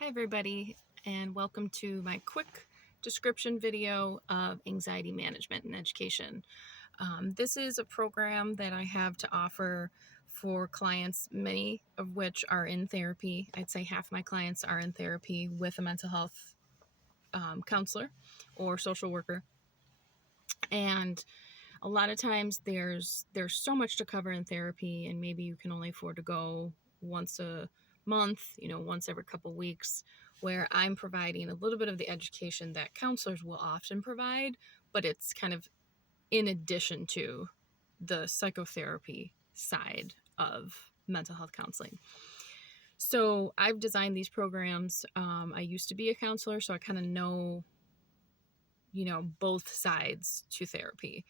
Hi everybody, and welcome to my quick description video of anxiety management in education. This is a program that I have to offer for clients, many of which are in therapy. I'd say half my clients are in therapy with a mental health counselor or social worker. And a lot of times there's so much to cover in therapy, and maybe you can only afford to go once a month, once every couple of weeks, where I'm providing a little bit of the education that counselors will often provide, but it's kind of in addition to the psychotherapy side of mental health counseling. So I've designed these programs. I used to be a counselor, so I kind of know both sides to therapy.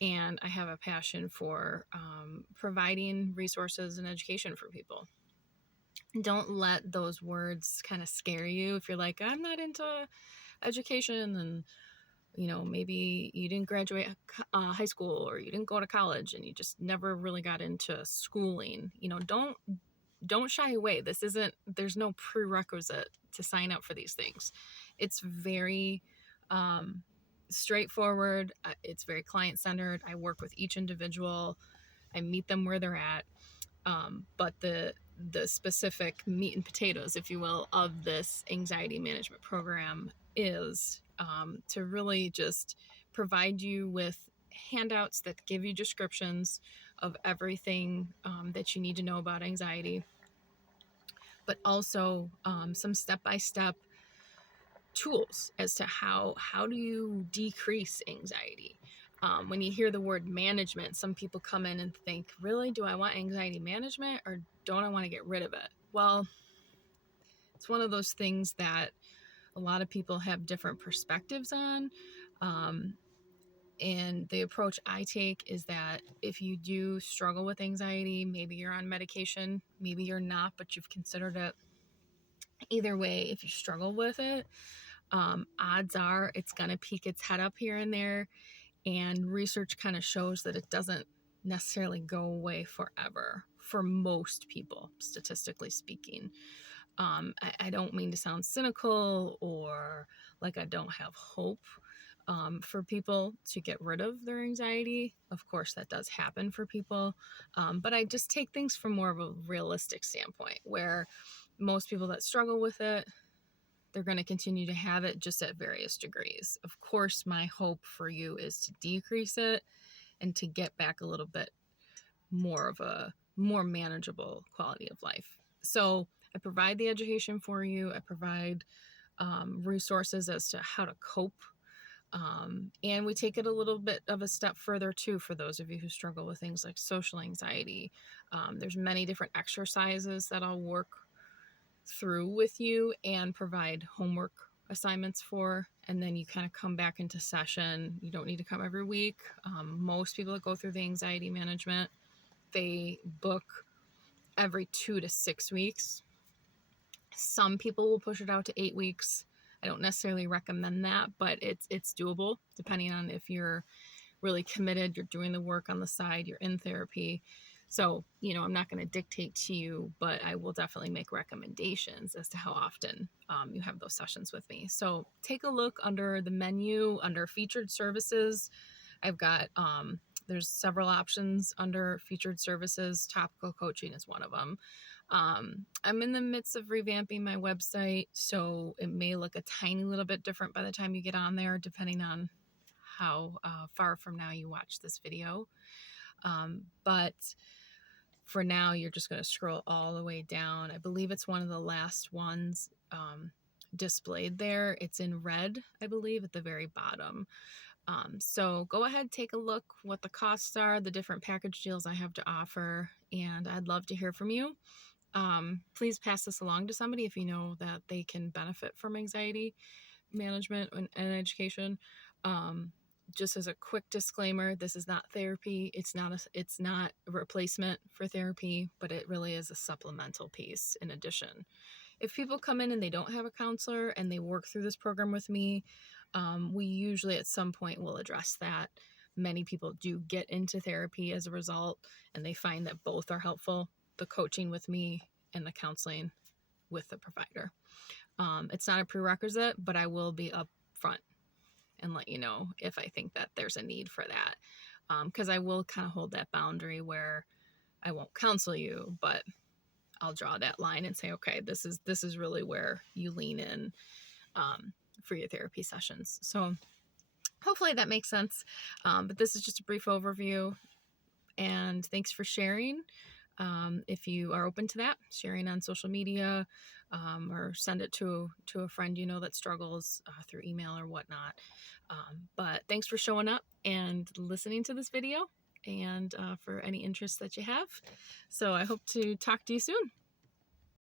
And I have a passion for providing resources and education for people. Don't let those words kind of scare you. If you're like, I'm not into education, and maybe you didn't graduate high school, or you didn't go to college and you just never really got into schooling, don't shy away. There's no prerequisite to sign up for these things. It's very straightforward. It's very client-centered. I work with each individual. I meet them where they're at. But the specific meat and potatoes, if you will, of this anxiety management program is to really just provide you with handouts that give you descriptions of everything that you need to know about anxiety, but also some step-by-step tools as to how do you decrease anxiety. When you hear the word management, some people come in and think, really, do I want anxiety management, or don't I want to get rid of it? Well, it's one of those things that a lot of people have different perspectives on. And the approach I take is that if you do struggle with anxiety, maybe you're on medication, maybe you're not, but you've considered it. Either way, if you struggle with it, odds are it's going to peek its head up here and there. And research kind of shows that it doesn't necessarily go away forever for most people, statistically speaking. I don't mean to sound cynical or like I don't have hope for people to get rid of their anxiety. Of course, that does happen for people. But I just take things from more of a realistic standpoint, where most people that struggle with it, they're going to continue to have it, just at various degrees. Of course, my hope for you is to decrease it and to get back a little bit more of a more manageable quality of life. So I provide the education for you. I provide resources as to how to cope. And we take it a little bit of a step further too, for those of you who struggle with things like social anxiety. There's many different exercises that I'll work through with you and provide homework assignments for, and then you kind of come back into session. You don't need to come every week. Most people that go through the anxiety management, they book every 2 to 6 weeks. Some people will push it out to 8 weeks. I don't necessarily recommend that, but it's doable depending on if you're really committed, you're doing the work on the side, you're in therapy. So, I'm not going to dictate to you, but I will definitely make recommendations as to how often you have those sessions with me. So take a look under the menu, under featured services. I've got, there's several options under featured services. Topical coaching is one of them. I'm in the midst of revamping my website, so it may look a tiny little bit different by the time you get on there, depending on how far from now you watch this video. But for now, you're just going to scroll all the way down. I believe it's one of the last ones displayed there. It's in red, I believe, at the very bottom. So go ahead, take a look what the costs are, the different package deals I have to offer, and I'd love to hear from you. Please pass this along to somebody if you know that they can benefit from anxiety management and education. Just as a quick disclaimer, this is not therapy. It's not a replacement for therapy, but it really is a supplemental piece in addition. If people come in and they don't have a counselor and they work through this program with me, we usually at some point will address that. Many people do get into therapy as a result, and they find that both are helpful, the coaching with me and the counseling with the provider. It's not a prerequisite, but I will be upfront and let you know if I think that there's a need for that. Because I will kind of hold that boundary where I won't counsel you, but I'll draw that line and say, okay, this is really where you lean in for your therapy sessions. So hopefully that makes sense. But this is just a brief overview, and thanks for sharing. If you are open to that, sharing on social media, or send it to a friend you know that struggles through email or whatnot. But thanks for showing up and listening to this video, and for any interest that you have. So I hope to talk to you soon.